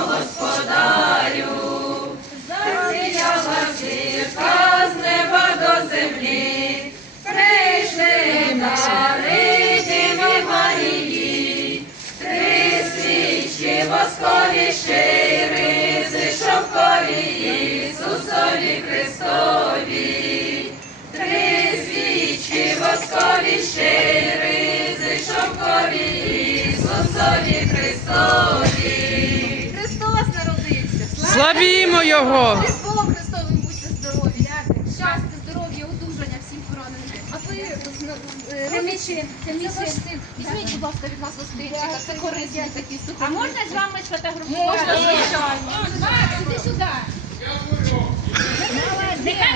господарю. Засіяла зірка з неба до землі, прийшли дари Діві Марії, три свічі воскові ширизи шовкові Ісусові Христові, три свічі воскові ширизи шовкові Ісусові Христові. Славімо Його! З Богом Христовим будьте здорові. Щастя, здоров'я, одужання всім пораненим. А ви син. Візьміть, будь ласка, від нас гостинчика. Це корисні такі сухі. А можна з вами сфотографувати? Можна, звичайно. Сюди сюди. Нехай